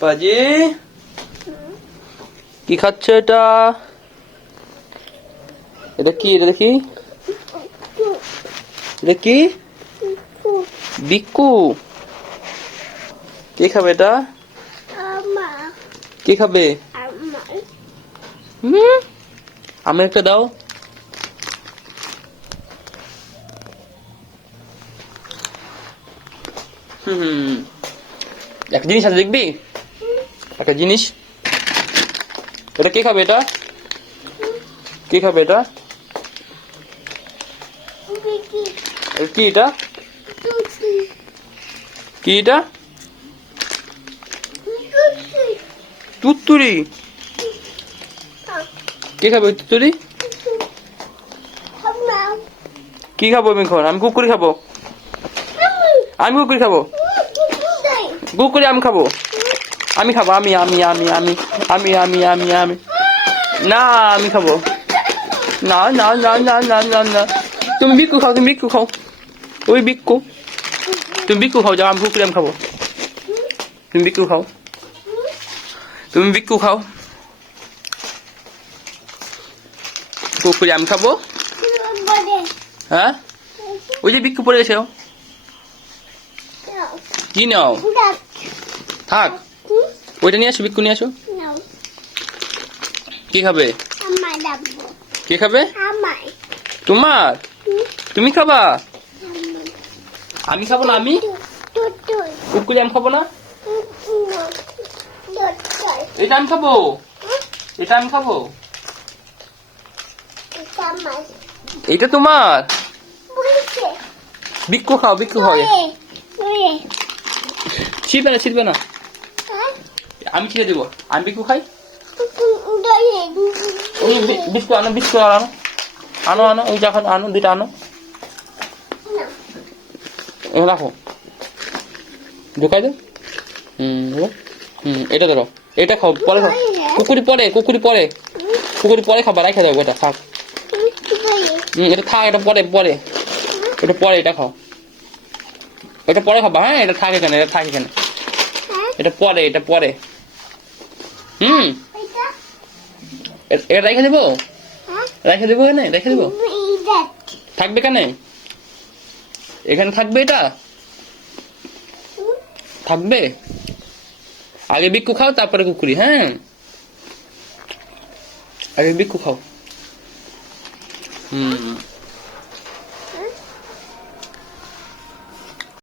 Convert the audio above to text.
পাজি কি খাচ্ছে এটা? এটা কি? এটা দেখি, এটা কি? বিক্কু। কে খাবে এটা? কে খাবে? আমি একটা দাও। একটা জিনিস আছে, দেখবি? একটা জিনিস। এটা কে খাবে? এটা কে খাবে? এটা কি? এটা কি? এটা তুত্তুরি। কে খাবে তুত্তুরি? কি খাবো আমি এখন? আমি কুকুরি খাবো। আমি কুকুরি খাবো। কুকুরি আমি খাবো। আমি খাবো। আমি আমি আমি আমি আমি আমি আমি আমি না, আমি খাবো। না না না না না না না, তুমি বিক্কু খাও, তুমি বিক্কু খাও। ওই বিক্কু, তুমি বিক্কু খাও, যাও। আমি কুকুরি আমি খাবো। তুমি বিক্কু খাও, তুমি বিক্কু খাও। কুকুরি আমি খাবো। হ্যাঁ, ওই যে বিক্কু পড়ে গেছে। কি নাও? থাক, ওইটা নিয়ে আসো, বিক্কু নিয়ে আসো। কি খাবে? কে খাবে? তোমার? তুমি খাবা? আমি খাবো না। আমি কুকুরি আমি খাবো না। এটা আমি খাবো। এটা আমি খাবো। এটা তোমার? বিক্কু খাও, বিক্কু খাও। ছিড়বে না, ছিড়বে না। আমি ছিঁড়ে দেবো। আমি বিক্কু খাই। বিস্কুট আনো, বিস্কুট আনো, আনো আনো, ওই যখন আনো, দুইটা আনো। রাখো, ঢুকাই দে। এটা ধরো, এটা খাও, পরে খাও। কুকুরি পরে, কুকুরি পরে, কুকুরি পরে খাবার। রেখে দেবো, এটা থাক। এটা থাক, এটা পরে, পরে এটা পরে, এটা খাও। এটা পরে খাবা। হ্যাঁ, এটা থাক এখানে, এটা থাক এখানে। এটা পরে, এটা পরে। এটা রেখে দেবো, রেখে দেবো এখানে, রেখে দেবো। থাকবে কেন? এখানে থাকবে, এটা থাকবে। আগে বিক্কু খাও, তারপরে কুকুরি। হ্যাঁ, আগে বিক্কু খাও।